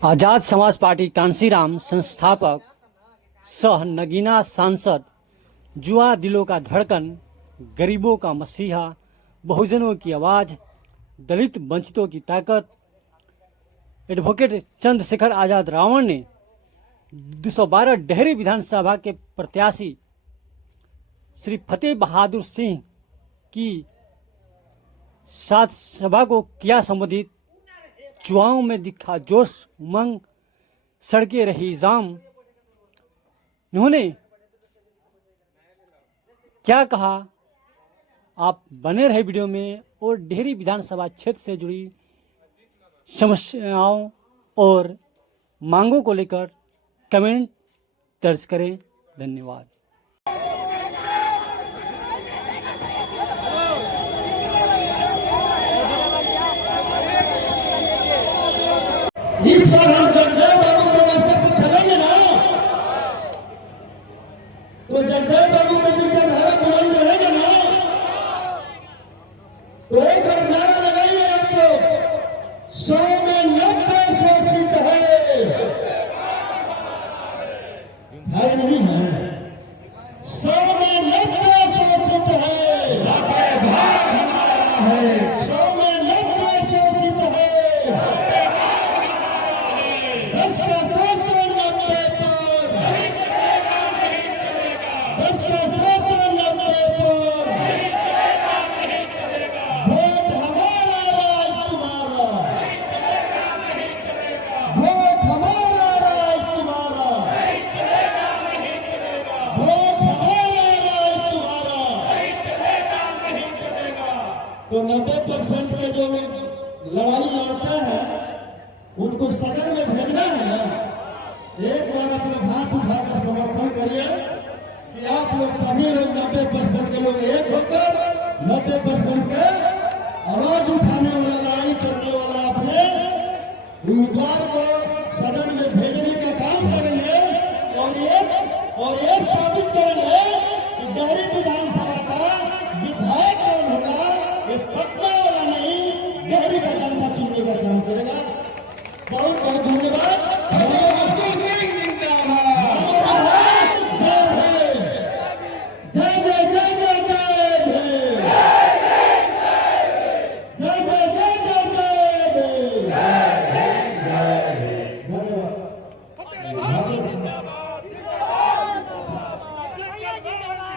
Azad Samaj party Kanshiram संस्थापक सह नगीना सांसद, जुआ दिलों का धड़कन, गरीबों का मसीहा, बहुजनों की आवाज, दलित वंचितों की ताकत, एडवोकेट चंद्रशेखर आजाद रावण ने 212 डेहरी विधानसभा के प्रत्याशी श्री फतेह बहादुर सिंह की साथ सभा को किया संबोधित। युवाओं में दिखा जोश उमंग, सड़कें रही जाम। उन्होंने क्या कहा, आप बने रहे वीडियो में और डेहरी विधानसभा क्षेत्र से जुड़ी समस्याओं और मांगों को लेकर कमेंट दर्ज करें। धन्यवाद। इस बार हम जगदेव बाबू के रास्ते पर चलेंगे ना, तो जगदेव बाबू के पीछे धारा बुलंद रहेगा ना, तो एक बार नारा लगाइए आप लोग, 100 में 90 शोषित है, भाई नहीं है, 100 में 90 शोषित है, 90 भाग हमारा है, 100 में 90 शोषित है, 10 का 190 पर, 10 का 190 पर, वोट हमारा राज तुम्हारा, वोट हमारा राज तुम्हारा, वोट हमारा राज तुम्हारा। तो 90% के जो लड़ाई लड़ते हैं उनको सदन में भेजना है ना, एक बार अपने हाथ उठाकर समर्थन करिए कि आप लोग सभी लोग 90% के लोग एक होकर 90% के आवाज उठाने वाला, लड़ाई करने वाला अपने उम्मीदवार को सदन में भेजने का काम करेंगे और ये साबित करेंगे कि डेहरी विधानसभा का विधायक कौन होगा, ये पटना वाला नहीं, डेहरी का जनता चुनने का काम करेगा। बहुत बहुत धन्यवाद।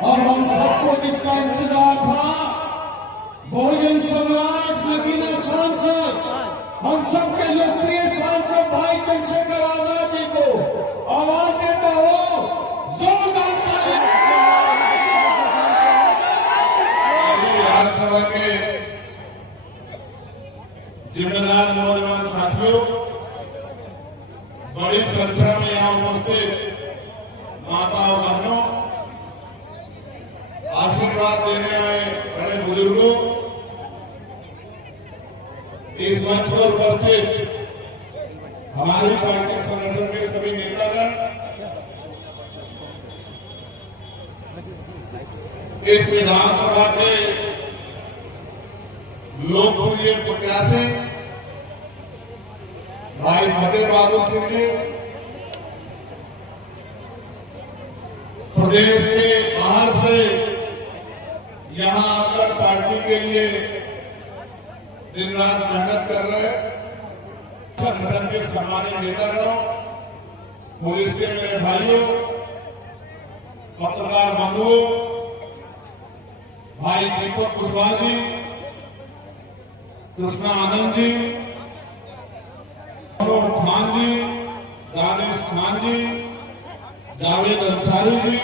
और हम सबको जिसका इंतजार था, बहुजन समाज नगीना सांसद, हम सबके लोकप्रिय सांसद भाई चंद्रशेखर आजाद जी को आवाज देता हो, जोरदार ताली। विधानसभा के जिम्मेदार नौजवान साथियों, बड़ी संख्या में यहाँ उपस्थित माता और बहनों, आशीर्वाद देने आए बड़े बुजुर्गों, इस मंच पर उपस्थित हमारी पार्टी संगठन के सभी नेतागण, इस विधानसभा के लोकप्रिय प्रत्याशी भाई फतेह बहादुर सिंह जी, प्रदेश के बाहर से यहां आकर पार्टी के लिए दिन रात मेहनत कर रहे संगठन के सम्मानित नेतागणों, पुलिस के मेरे भाइयों, पत्रकार बंधुओं, भाई दीपक कुशवाहा जी, कृष्णा आनंद जी, मनोहर खान जी, दानिश खान जी, जावेद अंसारी जी,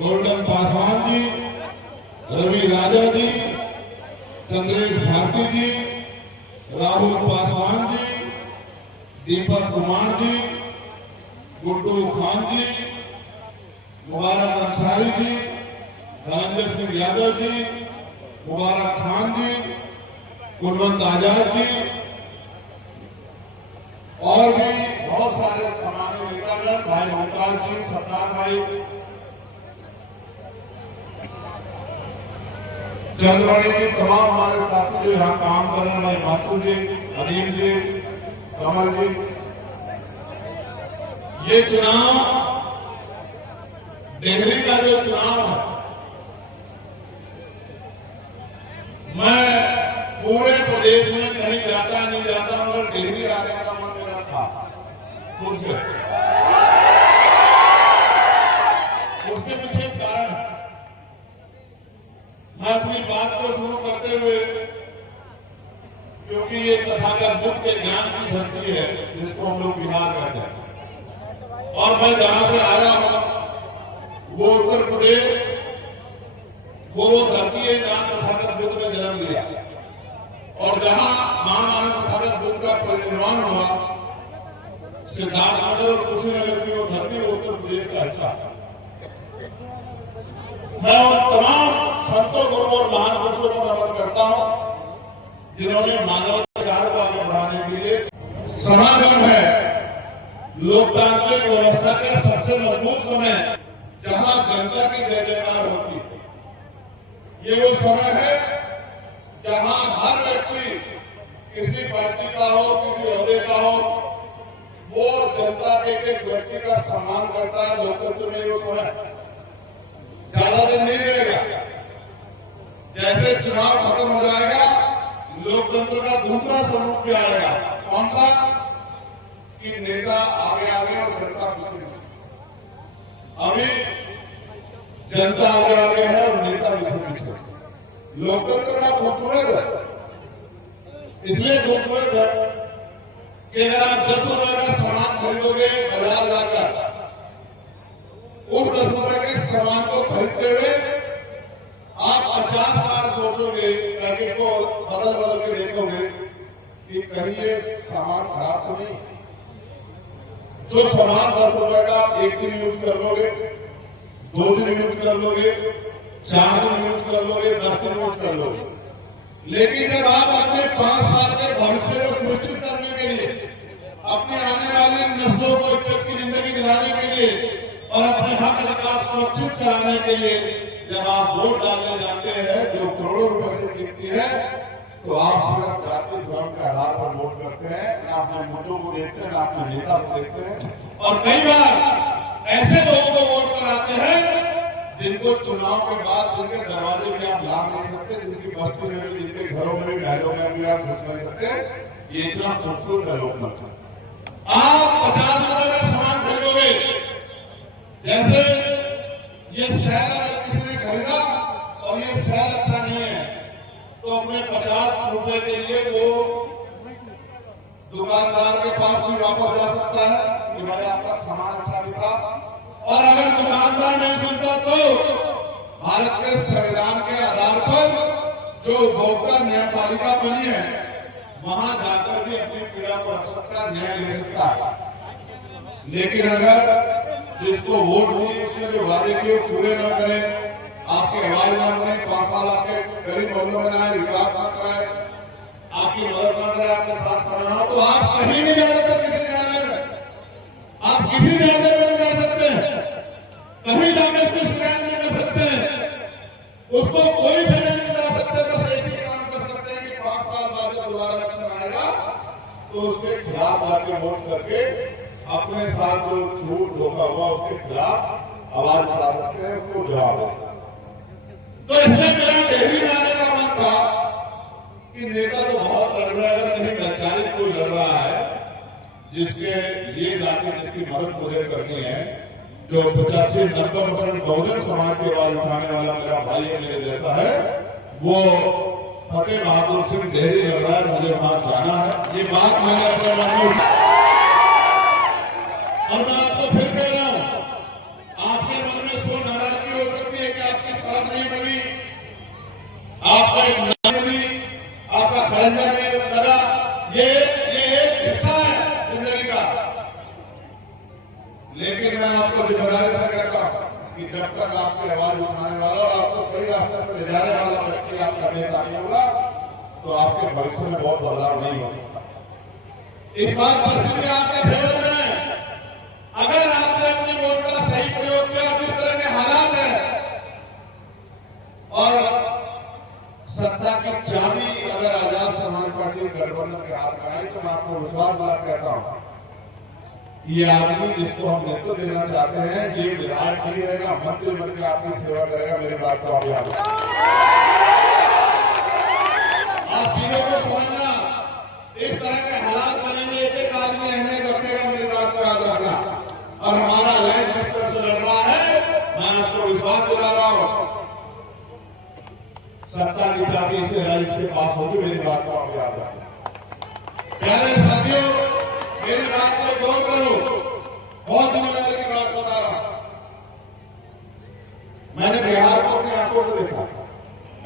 गोल्डन पासवान जी, रवि राजा जी, चंद्रेश भारती जी, राहुल पासवान जी, दीपक कुमार जी, गुड्डू खान जी, मुबारक अंसारी जी, धनंजय सिंह यादव जी, मुबारक खान जी, कुलवंत आजाद जी और भी बहुत सारे सामान्य नेतागण, भाई मुमताज जी, सत्तार भाई, चंद्रवाणी जी, तमाम हमारे साथी जो यहाँ काम कर रहे हैं, भाई माथुर जी, अनिल जी, कमल जी, ये चुनाव, डेहरी का जो चुनाव है, मैं पूरे प्रदेश में कहीं जाता नहीं जाता, मगर डेहरी आने का मन मेरा था खुद से। उसके पीछे कारण है। मैं अपनी बात को शुरू करते हुए, क्योंकि ये तथागत बुद्ध के ज्ञान की धरती है जिसको हम लोग बिहार कहते हैं, और मैं जहां से आया हूं वो उत्तर प्रदेश, वो धरती है जहां तथागत बुद्ध ने जन्म लिया, और जहां महामानव तथागत बुद्ध का परिनिर्वाण हुआ, सिद्धार्थनगर और कुशीनगर की वो धरती उत्तर प्रदेश का हिस्सा है। मैं उन तमाम संतों, गुरुओं और महान पुरुषों को नमन करता हूं जिन्होंने मानवाचार को आगे बढ़ाने के लिए, समागम है लोकतांत्रिक व्यवस्था के सबसे मजबूत समय जहां जनता की जय जयकार होती है। ये वो समय है जहां हर व्यक्ति, किसी पार्टी का हो, किसी ओहदे का हो, वो जनता के एक व्यक्ति का सम्मान करता है। लोकतंत्र में वो समय ज्यादा दिन नहीं रहेगा। जैसे चुनाव खत्म हो जाएगा, लोकतंत्र का दूसरा स्वरूप भी आएगा। कौन सा? कि नेता आगे आगे और जनता पीछे। अभी जनता आगे आगे है और नेता पीछे पीछे। लोकतंत्र का खूबसूरत है, इसलिए खूबसूरत है कि अगर आप 10 रुपए का सामान खरीदोगे बाजार जाकर, उस 10 रुपए के सामान को खरीदते हुए आप 50 बार सोचोगे, पैकेट को बदल बदल के देखोगे कि कहीं ये सामान खराब तो नहीं। जो सामान 10 रुपए का आप 1 दिन यूज कर लोगे, 2 दिन यूज कर लोगे, 4 दिन यूज कर लोगे, 10 दिन यूज कर लोगे। लेकिन जब आप अपने 5 साल के भविष्य को सुनिश्चित करने के लिए, अपने आने वाली नस्लों को इज्जत की जिंदगी दिलाने के लिए और अपने हक अधिकार सुरक्षित कराने के लिए जब आप वोट डालने जाते हैं जो करोड़ों रुपए से कीमती है, तो आप सिर्फ जाति धर्म के आधार पर वोट करते हैं, ना अपने मुद्दों को देखते हैं, ना अपने नेता को देखते हैं। और कई बार ऐसे लोगों को वोट कराते हैं जिनको चुनाव के बाद जिनके दरवाजे भी आप लाभ नहीं सकते, जिनकी बस्ती में भी, जिनके घरों में भी, महलों में भी आप घुस नहीं सकते। ये इतना खूबसूरत है लोकतंत्र। आप 50 रुपए का सामान खरीदोगे, जैसे ये शहर अगर किसी ने खरीदा और ये शहर अच्छा नहीं है, तो अपने 50 रुपए के लिए वो दुकानदार के पास भी वापस जा सकता है कि भाई आपका सामान अच्छा नहीं था। और अगर दुकानदार नहीं सुनता तो भारत के संविधान के आधार पर जो उपभोक्ता न्यायपालिका बनी है, वहां जाकर भी अपनी पीड़ा को रख सकता है, न्याय ले सकता है। लेकिन अगर जिसको वोट दी उसने जो वादे किए पूरे न करें, आपकी आवाज न बने, 5 साल आपके गरीब मोहल्लों में ना आए, विकास न कराए, आपकी मदद न करे, आपके साथ खड़ा ना हो, तो आप कहीं नहीं जा सकते। किसी न्यायालय में आप किसी न्यायालय में नहीं जा सकते, कहीं जाकर उसकी शिकायत नहीं कर सकते, उसको कोई सजा नहीं दिला सकते। बस एक ही काम कर सकते हैं कि 5 साल बाद जब दोबारा इलेक्शन आएगा तो उसके खिलाफ जाके वोट करके अपने साथ जो झूठ धोखा हुआ उसके खिलाफ आवाज उठा सकते हैं, उसको जवाब दे सकते हैं। तो इसलिए मेरा डेहरी में आने का मन था कि नेता तो बहुत लड़ रहा है, अगर कहीं वैचारिक कोई लड़ रहा है जिसके लिए जाके जिसकी मदद मुझे करनी है, जो 85-90% बहुजन समाज की आवाज उठाने वाला मेरा भाई है, मेरे जैसा है, वो फतेह बहादुर सिंह डेहरी लड़ रहा है, मुझे वहां जाना है। ये बात मैंने अपने मन में, और मैं आपको फिर कह रहा हूं, आपके मन में सो नाराजगी हो सकती है कि आपकी सड़क नहीं बनी, आपका एक नाम बनी, आपका खरंजा नहीं लगा। ये एक हिस्सा है जिंदगी का। लेकिन मैं आपको जिम्मेदारी से कहता हूं कि जब तक आपकी आवाज उठाने वाला और आपको सही रास्ते पर ले जाने वाला व्यक्ति आपका नेता नहीं होगा, तो आपके भविष्य में बहुत बदलाव नहीं हो सकता। इस बार परिस्थिति आपके फेवर में है। अगर आपने अपनी वोट का सही प्रयोग किया, जिस तरह के हालात हैं, और सत्ता की चाबी अगर आजाद समाज पार्टी गठबंधन के हाथ में आई, तो मैं आपको विश्वास दिला कहता हूं ये आदमी जिसको हम नेतृत्व देना चाहते हैं, ये विधायक नहीं रहेगा, मंत्री बन के आपकी सेवा करेगा। मेरी बात को आप याद रखें। आप तीनों को समझना, इस तरह के हालात बनेंगे, एक एक आदमी अहमियत रखेगा। मेरी बात को याद रखना। और हमारा अलग जिस तरह से लड़ रहा है, मैं आपको विश्वास दिला रहा हूं, सत्ता की चाबी इसे राइट के पास होगी। मेरी बात को आप याद रखें। प्यारे साथियों, मेरी बात को गौर करो, बहुत जिम्मेदारी की बात बता रहा हूं। मैंने बिहार को अपनी आंखों से देखा।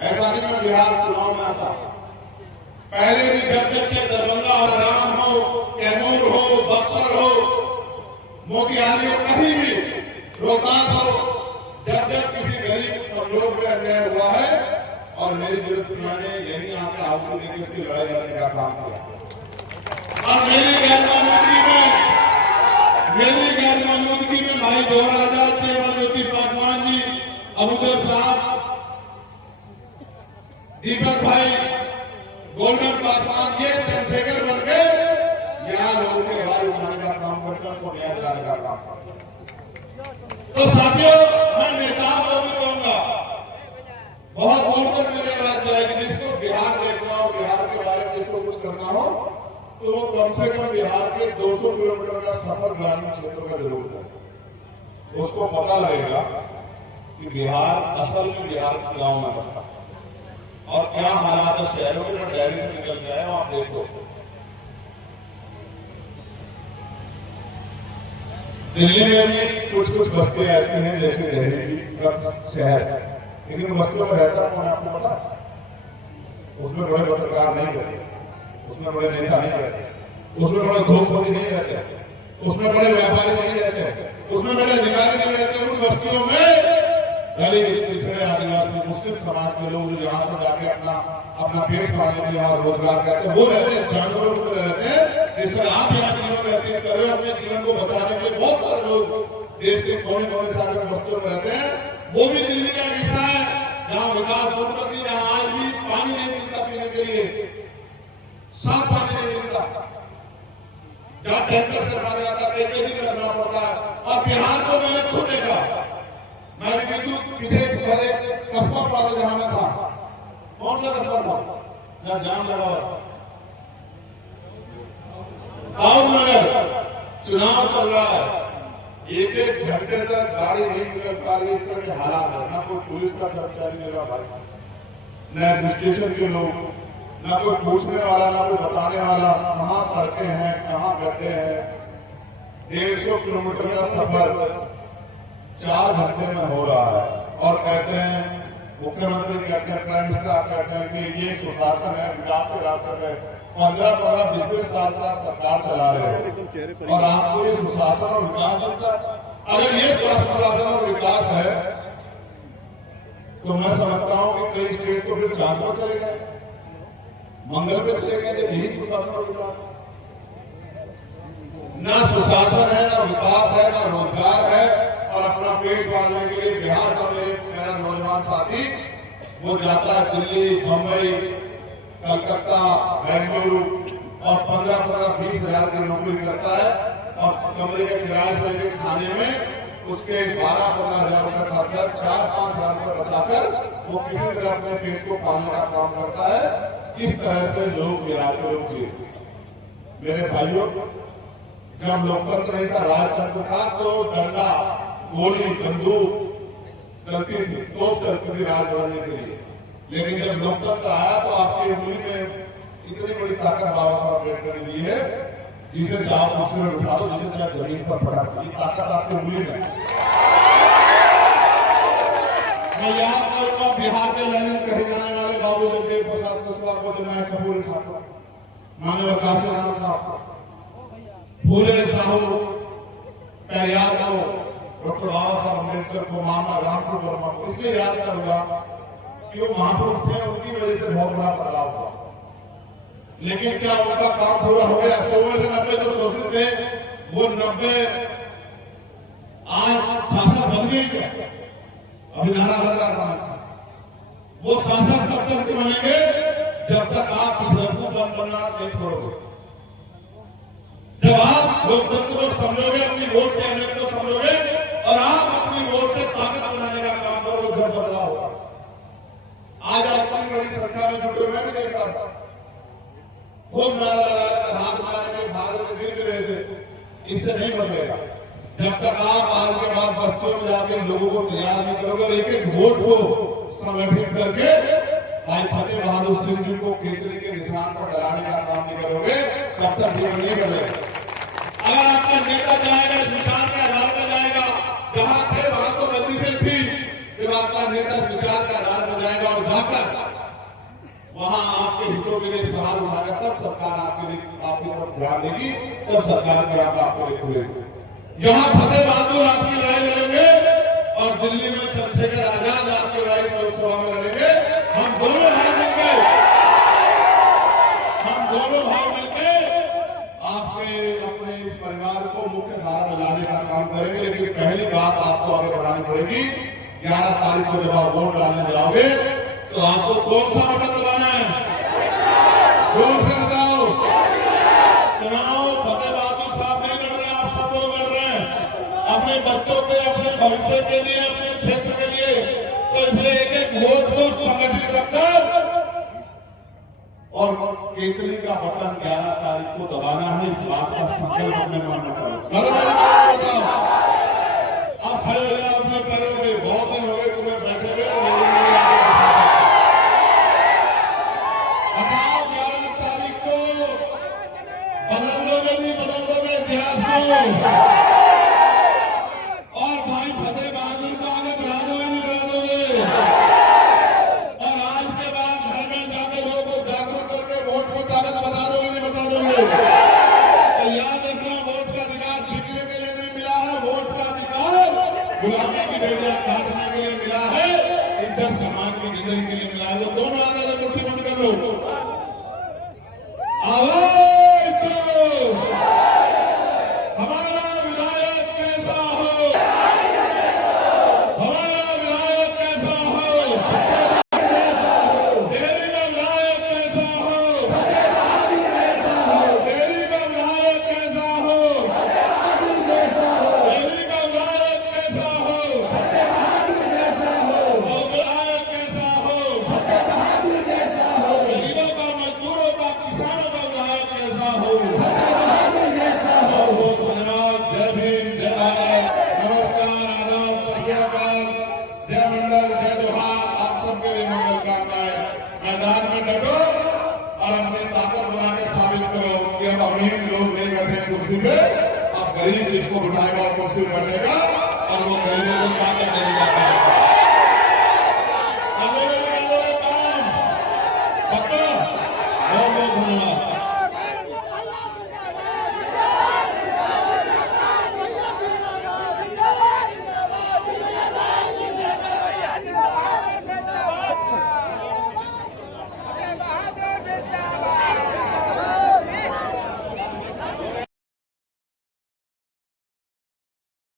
ऐसा नहीं मैं बिहार चुनाव में आता, पहले भी जब के दरभंगा हो, राम हो, कैमूर हो, बक्सर हो, मोतिहारी हो, कहीं भी रोहतास हो, जब किसी गरीब कमजोर पे अन्याय हुआ है और मेरी विरुद्ध मैंने यही आंखें आउट लेकर उसकी लड़ाई लड़ने का काम किया। और मेरी गैर मौजूदगी में भाई जवाहर आजाद जी, अमरज्योति पासवान जी, अबूदर साहब, दीपक भाई, गोल्डन पासवान, ये चंद्रशेखर बन के यहाँ लोगों के आवाज उठाने का काम करते हैं, उनको न्याय दिलाने का काम करते हैं। तो साथियों, मैं नेताओं को भी कहूंगा, बहुत दूर तक मेरी बात जाएगी। जिसको बिहार देखना हो, बिहार के बारे में जिसको कुछ करना हो, तो वो कम से कम बिहार के 200 किलोमीटर का सफर ग्रामीण क्षेत्रों का जरूर करें। उसको पता लगेगा कि बिहार असल में बिहार के गांव में बसता और क्या हालात है शहरों के। मैं डायरी से निकल के आया, आप देखो। दिल्ली में भी कुछ बस्तियां ऐसी हैं जैसे दिल्ली का शहर है, लेकिन बस्तियों में रहता कौन है आपको पता? उसमें बड़े पत्रकार नहीं रहते, उसमें बड़े नेता नहीं रहते, उसमें बड़े उद्योगपति नहीं रहते, उसमें बड़े व्यापारी नहीं रहते, उसमें बड़े अधिकारी नहीं रहते। उन बस्तियों में दलित, पिछड़े, आदिवासी, मुस्लिम समाज के लोग जो यहाँ से जाके अपना पेट पालने के लिए वहां रोजगार करते हैं, वो रहते हैं, जानवरों की तरह रहते हैं। जिस तरह आप यहाँ जीवन व्यतीत कर रहे हो, अपने जीवन को बचाने के लिए बहुत सारे लोग देश के कोने से आकर बस्तियों में रहते हैं। वो भी दिल्ली का हिस्सा है, जहाँ विकास बहुत कर रही है, जहाँ आज भी पानी नहीं मिलता पीने के लिए, साफ पानी नहीं मिलता, जहाँ टैंकर से पानी आता है, एक दिन रखना पड़ता है। और बिहार को मैंने खुद देखा, मैं भी पीछे पहले कस्बा पड़ा था जहां मैं था। कौन सा कस्बा था जहां जाम लगा हुआ? नगर। चुनाव चल रहा है, एक घंटे तक गाड़ी नहीं निकल पा रही, इस तरह के हालात है। ना कोई पुलिस का कर्मचारी मिला भाई, न एडमिनिस्ट्रेशन के लोग, ना कोई पूछने वाला, ना कोई बताने वाला। कहाँ सड़कें हैं, कहाँ गड्ढे हैं। 150 किलोमीटर का सफर 4 घंटे में हो रहा है। और कहते हैं, मुख्यमंत्री कहते हैं, प्राइम मिनिस्टर आप कहते हैं कि ये सुशासन है, विकास के रास्ते में 15-15, 20-20 साल से आप सरकार चला रहे हो और आपको ये सुशासन और विकास लगता है। अगर ये सुशासन और विकास है तो मैं समझता हूं कि कई स्टेट तो फिर चांद पर चले गए, मंगल पे चले गए। जब यही सुशासन और विकास, ना सुशासन है, ना विकास है, ना रोजगार है, और अपना पेट पालने के लिए बिहार का मेरा नौजवान साथी वो जाता है दिल्ली, बंबई, कलकत्ता, बेंगलुरु और 15-20 हजार की नौकरी करता है और कमरे के किराए से लेकर खाने में उसके 12-15 हजार रुपए खर्चा, 4-5 हजार रुपए बचाकर वो किसी तरह अपने पेट को पालने का काम करता है। इस तरह से लोग बिहार के लोग जीते। मेरे भाइयों, जब लोकतंत्र नहीं था, राजतंत्र था, तो डंडा, गोली, बंदूक चलती थी, तोप चलती थी राज बदलने के लिए। लेकिन जब लोकतंत्र आया तो आपकी उंगली में इतनी बड़ी ताकत बाबा साहब अम्बेडकर ने दी है, जिसे चाहो कुर्सी में उठा दो, जिसे चाहे जमीन पर पड़ा दो, ये ताकत आपकी उंगली में। मैं याद करूंगा बिहार के लेनिन कहे जाने वाले बाबू जगदेव प्रसाद कुशवाहा को, जब मैं कपूर ठाकुर, मानव काशीराम साहब, फूले साहू, पेरियार को, डॉक्टर बाबा साहब अम्बेडकर को, मामा रामसिंह वर्मा को इसलिए याद करूंगा कि वो महापुरुष थे, उनकी वजह से बहुत बड़ा बदलाव हुआ। लेकिन क्या उनका काम पूरा हो गया? 100 से 90 जो शोषित थे, वो 90 आज शासक बन गए क्या? अभी नारा लग रहा था, वो शासक तब तक नहीं बनेंगे जब तक आप पिछड़े को बनना नहीं छोड़ोगे। जब आप लोकतंत्र समझोगे, अपनी वोट की अहमियत को समझोगे और आप अपनी वोट से ताकत बनाने का काम करोगे, जब बदलाव होगा। आज आप इतनी बड़ी संख्या में जुटे, मैं भी देख रहा था, खूब नारा लगाकर हाथ मिलाने के भाग गिर भी रहे थे। इससे नहीं बदलेगा जब तक आप आज के बाद बस्तियों में जाकर लोगों को तैयार नहीं करोगे और एक एक वोट को संगठित करके भाई फतेह बहादुर सिंह जी को केतली के निशान पर डराने का काम नहीं करोगे, तब तक ये नहीं बदलेगा। अगर आपका नेता जाएगा, इस विचार के आधार पर जाएगा, जहां थे वहां तो गलती से थी, जब आपका नेता इस विचार के आधार पर जाएगा और जाकर वहां आपके हितों के लिए सवाल उठाएगा, तब सरकार आपके लिए आपकी तरफ ध्यान देगी, तब सरकार के आपके लिए खुलेगी। यहाँ फतेह बहादुर आपकी लड़ाई लड़ेंगे और दिल्ली में चंद्रशेखर आजाद आपकी लड़ाई लोकसभा में लड़ेंगे। हम दोनों भाई मिलकर आपके अपने इस परिवार को मुख्य धारा में लाने का काम करेंगे। लेकिन पहली बात आपको आगे बढ़ानी पड़ेगी, 11 तारीख को जब आप वोट डालने जाओगे तो आपको कौन सा बटन दबाना है, जोर से बताओ। चुनाव फतेह बहादुर साहब नहीं लड़ रहे, आप सब लोग लड़ रहे हैं अपने बच्चों के, अपने भविष्य के लिए, अपने क्षेत्र के लिए। तो इसलिए एक एक वोट को संगठित रखकर और केतली का बटन 11 तारीख को दबाना है, इस बात का संकल्प अपने मन में करो। आप खड़े हो जाए अपने पैरों में, बहुत दिन हो गए तुम्हें बैठे हुए। बताओ 11 तारीख को बदल दोगे, नहीं बदल दोगे इतिहास को? और भाई फतेह बहादुर को आगे बढ़ा दोगे, नहीं बढ़ा दोगे? और आज के बाद घर में जाकर लोगों को जागरूक करके वोट की ताकत बता दोगे, नहीं बता दोगे? तो याद रखना, वोट का अधिकार जीतने के लिए नहीं मिला है, वोट का अधिकार गुलामी की बेड़ियां काटने के लिए मिला है, इज्जत समाज की जिंदगी के लिए मिला है। तो दोनों आगे मुट्ठी बंद कर लो। आवाज दो, हमारा विधायक कैसा हो, हमारा विधायक कैसा हो, डेरी का विधायक कैसा हो, डेरी का विधायक कैसा हो, डेरी का विधायक कैसा हो, और विधायक कैसा हो, गरीबों का, मजदूरों का, किसानों का विधायक कैसा हो। बहुत बहुत धन्यवाद। जय भीम, जय भारत, नमस्कार, आदाब, सत श्री अकाल, जय मंडल, जय जोहार। आप सबके लिए मंगल कामनाएं। मैदान में डटो और अपनी ताकत बना के साबित करो कि अब अमीर लोग नहीं बैठे कुर्सी पे, अब गरीब जिसको बिठाएगा कुर्सी बैठेगा और वो गरीबों को ताकत देगा।